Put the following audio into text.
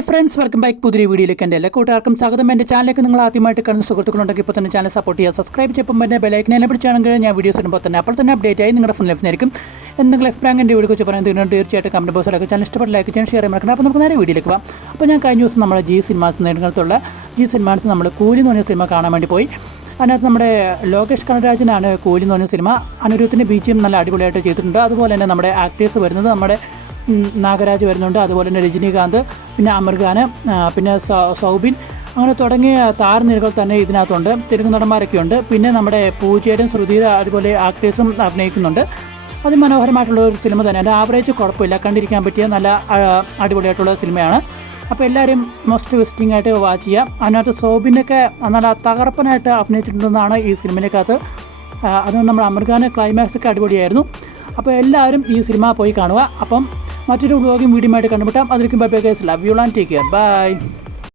Hi friends, welcome back. പുതിയ വീഡിയോയിലേക്ക് എൻ്റെ എല്ലാ കൂട്ടുകാർക്കും സ്വാഗതം. എൻ്റെ ചാനലിലേക്ക് നിങ്ങൾ ആദ്യമായിട്ട് കാണുന്ന സുഹൃത്തുക്കളുണ്ടെങ്കിൽ ഇപ്പോൾ തന്നെ ചാനൽ സപ്പോർട്ട് ചെയ്യുക. സബ്സ്ക്രൈബ് ചെയ്യുമ്പോൾ തന്നെ ബെലൈക്കനെ പിടിച്ചാണെങ്കിൽ ഞാൻ വീഡിയോസ് ഇടുമ്പോൾ തന്നെ അപ്പോൾ തന്നെ അപ്ഡേറ്റ് ആയി നിങ്ങളുടെ ഫോണിൽ ലഭിക്കുന്നതായിരിക്കും. എന്തെങ്കിലും അഭിപ്രായം എൻ്റെ വീഡിയോ കുറിച്ച് പറയാൻ തീർച്ചയായിട്ടും കമൻറ്റ് ബോക്സിലൊക്കെ ചാനൽ ഇഷ്ടപ്പെട്ട ലൈക്ക് ചെയ്യാൻ ഷെയർ ചെയ്യാൻ. അപ്പോൾ നമുക്ക് നേരെ വീഡിയോയിലേക്ക് പോകാം. അപ്പോൾ ഞാൻ കഴിഞ്ഞ ദിവസം നമ്മുടെ ജി സിനിമാസ് നേടുന്നിടത്തുള്ള ജി സിനിമാസ് നമ്മൾ കൂലി എന്ന് പറഞ്ഞ സിനിമ കാണാൻ വേണ്ടി പോയി. അതിനകത്ത് നമ്മുടെ ലോകേഷ് കനകരാജനാണ് കൂലി എന്ന് പറഞ്ഞ സിനിമ. അനിരുദ്ധിൻ്റെ ബീജിയം നല്ല അടിപൊളിയായിട്ട് ചെയ്തിട്ടുണ്ട്. അതുപോലെ തന്നെ നമ്മുടെ ആക്ടേഴ്സ് വരുന്നത് നമ്മുടെ നാഗരാജ് വരുന്നുണ്ട്, അതുപോലെ തന്നെ രജനീകാന്ത്, പിന്നെ അമർ ഖാൻ, പിന്നെ സൗബിൻ, അങ്ങനെ തുടങ്ങിയ താരനിരകൾ തന്നെ ഇതിനകത്തുണ്ട്. തെലുങ്ക് നടന്മാരൊക്കെ ഉണ്ട്. പിന്നെ നമ്മുടെ പൂജയുടെയും ശ്രുതിയുടെ അതുപോലെ ആക്ടേഴ്സും അഭിനയിക്കുന്നുണ്ട്. അതിമനോഹരമായിട്ടുള്ള ഒരു സിനിമ തന്നെ. അതിൻ്റെ ആവറേജ് കുഴപ്പമില്ല, കണ്ടിരിക്കാൻ പറ്റിയ നല്ല അടിപൊളിയായിട്ടുള്ള സിനിമയാണ്. അപ്പോൾ എല്ലാവരും മസ്റ്റ് വിസിറ്റിംഗ് ആയിട്ട് വാച്ച് ചെയ്യാം. അതിനകത്ത് സൗബിനൊക്കെ നല്ല തകർപ്പനായിട്ട് അഭിനയിച്ചിട്ടുണ്ടെന്നാണ് ഈ സിനിമയിലേക്കകത്ത്. അതുകൊണ്ട് നമ്മുടെ അമർ ഖാൻ ക്ലൈമാക്സ് ഒക്കെ അടിപൊളിയായിരുന്നു. അപ്പോൾ എല്ലാവരും ഈ സിനിമ പോയി കാണുക. അപ്പം മറ്റൊരു വ്ലോഗും വീഡിയോ ആയിട്ട് കണ്ടുമുട്ടാം. അതിലേക്കും bye bye guys, love you and take care, by.